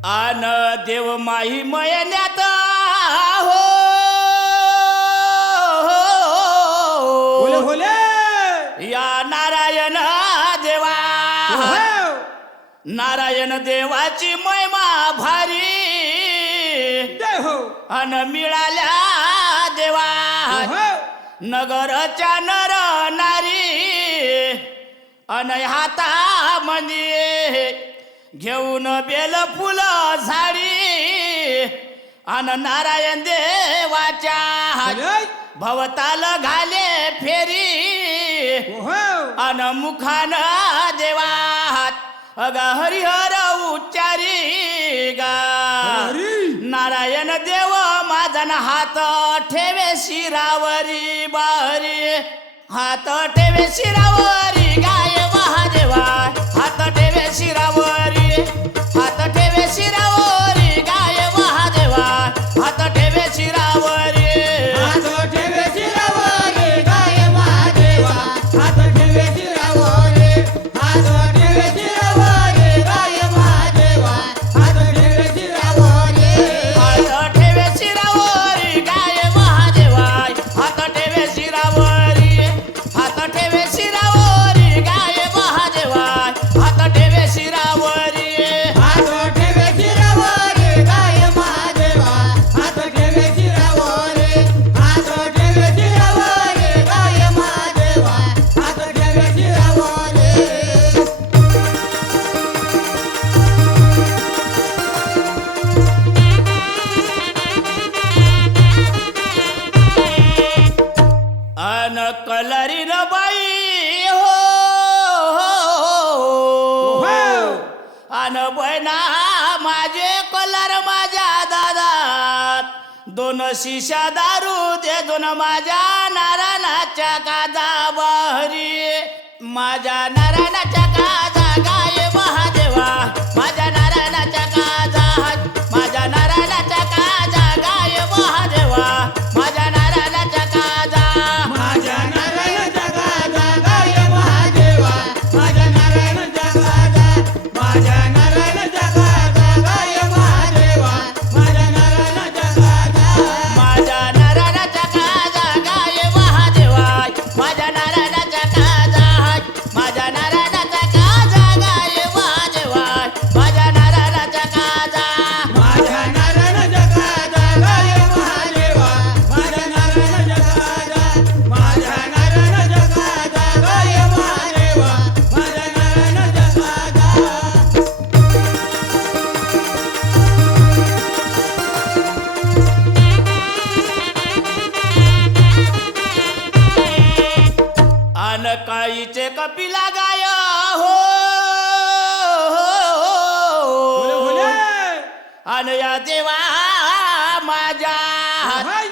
आन देव माही मयण्यात हो होले होले या नारायण देवा नारायण देवाची महिमा भारी जय हो अन मिळाल्या देवा नगरच्या नर नारी अन हातामध्ये घेऊन बेल फुल झाडी अन नारायण देवाच्या भवताल घाले फेरी अन मुखान देवात अग हरिहर उच्चारी गा नारायण देव माझा हात ठेवे शिरावरी बारी हात ठेवे शिरावरी गाय महादेवा हात ठेवे शिरावरी हात ठेवे शिरावरी गाय महादेवा हात ठेवे शिरावरी हात ठेवे शिरावरी गाय महादेवा हात ठेवे शिरावरी हात ठेवे शिरावरी गाय महादेवा हात ठेवे शिरावरी हात ठेवे शिरावरी गाय महादेवा हात ठेवे शिरावरी हात ठेवे शिरावरी गाय महादेवा हात ठेवे शिरावरी हात ठेवे शिरावरी गाय महादेवा हात ठेवे शिरावरी हात ठेवे शिरावरी गाय महादेवा हात ठेवे शिरावरी अन कलरी न बाई हो अन बहिणा माझे कलर माझ्या दादात दोन शिशा दारू दे दोन माझ्या नारायणाच्या कादा बहरी माझ्या नारायणाच्या कादा गाय महादेवा माझ्या नारायणाच्या कादा माझ्या नारायणाच्या कादा गाय महादेवा माझ्या नारायणाच्या कादा माझ्या नारायणाच्या गाजा गाय महादेवा माझ्या नारायणाच्या गाजा माझ्या नारायणाच्या गाजा गाय महादेवा माझ्या नारायणाच्या गाजा माझ्या नारायणाच्या कादा गाय महादेवा माझ्या नारायणाच्या कादा माझ्या नारायणाच्या कादा गाय महादेवा माझ्या नारायणाच्या कादा माझ्या नारायणाच्या गाजा गाय महादेवा माझ्या नारायणाच्या गाजा माझ्या नारायणाच्या गाजा गाय महादेवा माझ्या नारायणाच्या गाजा अन काळीचे कपिला गाय हो होले होले अन या देवा माझ्या हाय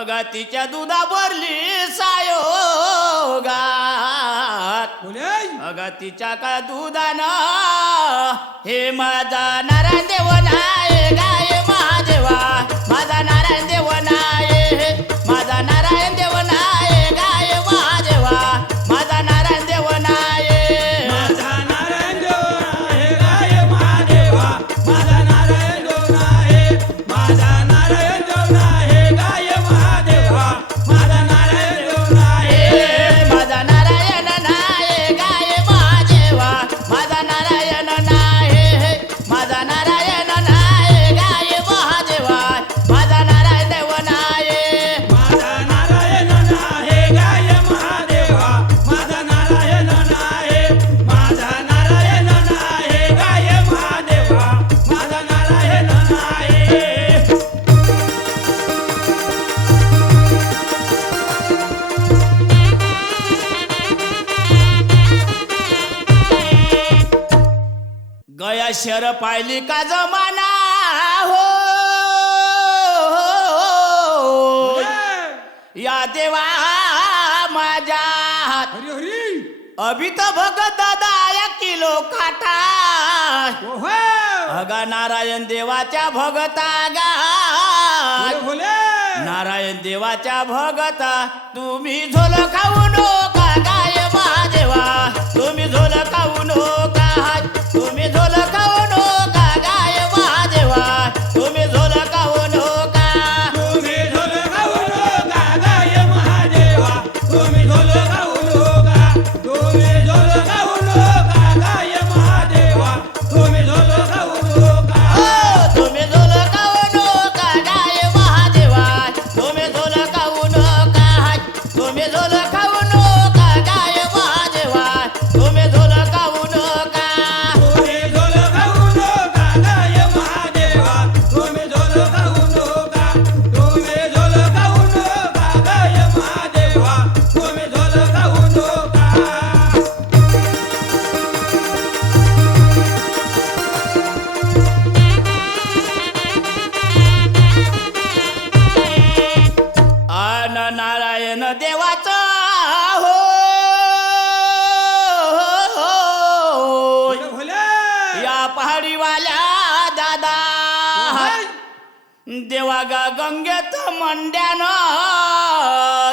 अगातीच्या दुधा भरली सायो गात होले अगातीच्या का दुधानं हे माझा नारायण देव नाय गाय महादेवा माझा नारायण देव नाय माझा नारायण देव नाय गाय महादेवा माझा नारायण देव नाय माझा नारायण देव आहे गाय महादेवा माझा नारायण देव आहे माझा नारायण देव आहे गाय महादेवा माझा नारायण देव आहे माझा नारायण नाय गाय महादेवा माझा नारायण नाय माझा नारायण नाय गाय महादेवा माझा नारायण देव नाय माझा नारायण आहे गाय महादेवा माझा नारायण आहे माझा नारायण आहे गाय महादेवा माझा नारायण आहे गया शर पाहिली का जमाना हो या देवा माझ्या हरी हरी अभि तर भगत दादा किलो काटा ओहो अगा नारायण देवाच्या भगता गा होले होले नारायण देवाच्या भगता तुम्ही झोल खाऊ नका गाय महादेवा तुम्ही झोल खाऊ नका तुम्ही झोल खाऊ नका गाय महादेवा देवा गा गंगेत मंड्यानं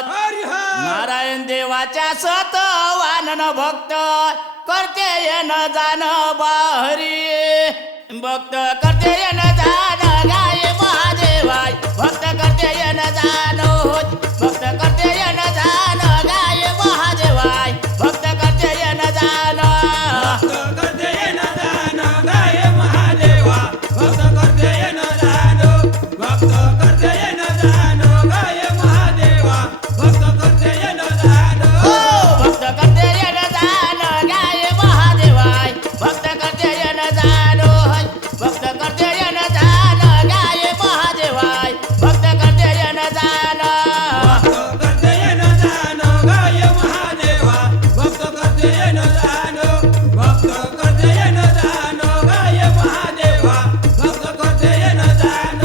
हरिहर नारायण देवाच्या सतवानन भक्त करते येन जान बाहरी भक्त करते येन जान गाय महादेवाय भक्त करते येन जान भक्त करते येन जान गाय महादेवाय भक्त करते येन जान भक्त करते येन जान गाय महादेवा भक्त करते येन जान भक्त करते येन जान गाय महादेवा भक्त करते येन जान भक्त करते येन जान गाय महादेवाय भक्त करते येन जान भक्त करते येन जान गाय महादेवाय भक्त करते येन जान भक्त करते येन जान गाय महादेवा भक्त करते येन जान भक्त करते येन जान गाय महादेवा भक्त करते येन जान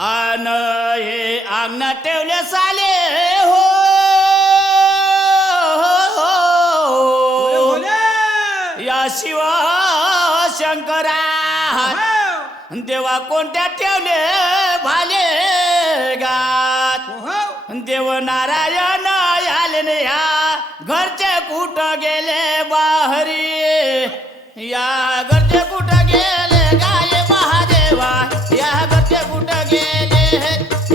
आन हे अंगणात ठेवले साले हो या शिव शंकरा देवा कोणत्या ठेवले भाले गात देव नारायण आले न या घरचे कुठं गेले बाहरी या घरचे कुठं गेले गाय महादेवा या घरचे कुठं गेले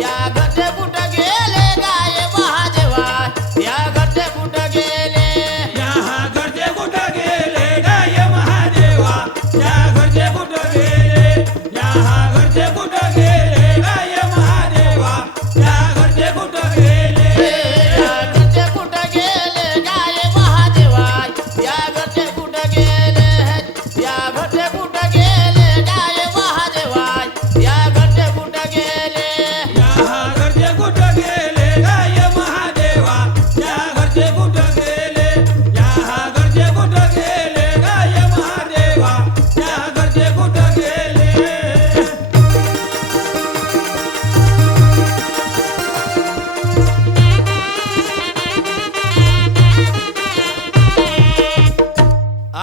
या घरचे कुठं गेले गाय महादेवा या घरचे कुठं गेले या घरचे कुठं गेले गाय महादेवा या घरचे कुठं गेले या घरचे कुठं गेले गाय महादेवा या घरचे कुठं गेले या घरचे कुठं गेले गाय महादेवा या घरचे कुठं गेले या घरचे कुठं गेले गाय महादेवा या घरचे कुठं गेले या घरचे कुठं गेले गाय महादेवा या घरचे कुठं गेले या घरचे कुठं गेले गाय महादेवा या घरचे कुठं गेले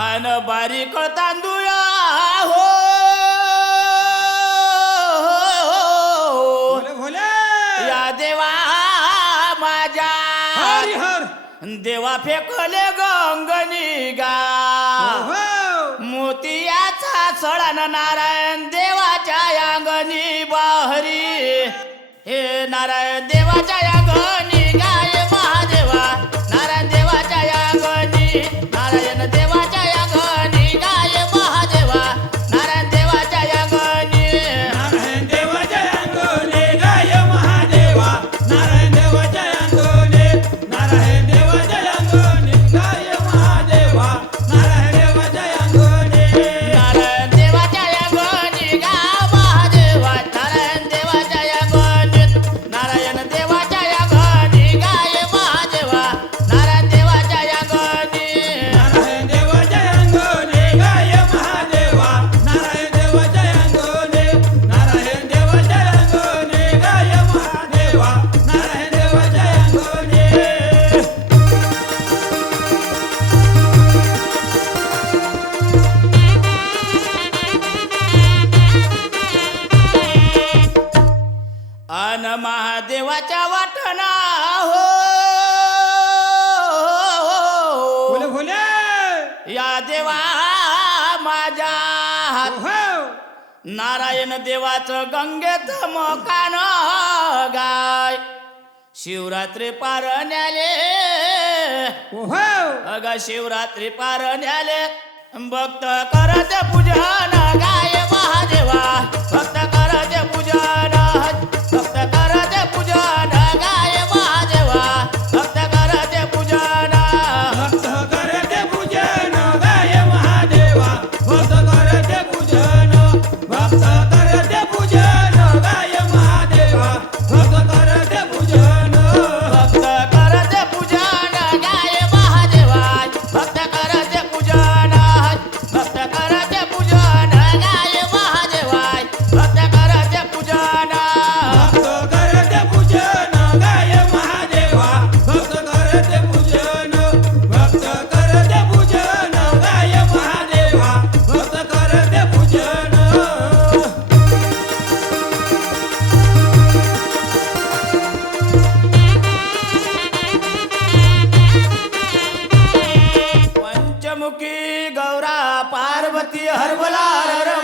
आन बारीक तांदूळ हो भोले भोले या देवा माझ्या हरिहर देवा फेकले गंगनी गा हो मोतियाचा सळान नारायण देवाच्या अंगणी बाहरी हे नारायण देवाच्या अंगणी गाय महादेवा नारायण देवाच्या अंगणी नारायण देवाच्या अंगणी गाय महादेवा नारायण देवाच्या अंगणी नारायण देवाच्या अंगणे गाय महादेवा नारायण देवाच्या अंगणे नारायण देवाच्या अंगणे गाय महादेवा नारायण देवाच्या अंगणे नारायण देवाच्या अंगणी गा महादेवा नारायण देवाच्या अंगणी नारायण देवाच्या अंगणी गाय महादेवा नारायण देवाच्या अंगणी नारायण देवाच्या अंगणे गाय महादेवा नारायण देवाच्या अंगणे नारायण देवाच्या अंगणे गाय महादेवा नारायण देवाच्या अंगणे अन महादेवाच्या वाटणा हो भोले भोले या देवा माझ्या हो नारायण देवाचं गंगेत मकान गाय शिवरात्री पार न्याले हो अग शिवरात्री पार न्याले भक्त करते पूजन गाय महादेवा भक्त करते पूजन भक्त करते पूजन गाय महादेवा भक्त करते पूजन भक्त करते पूजन गाय महादेवा भक्त करते पूजन भक्त करते पूजन गाय महादेवा भक्त करते पूजन भक्त करते पूजन गाय महादेवा भक्त करते पूजन भक्त करते पूजन गाय महादेवा पार्वती हरवला रर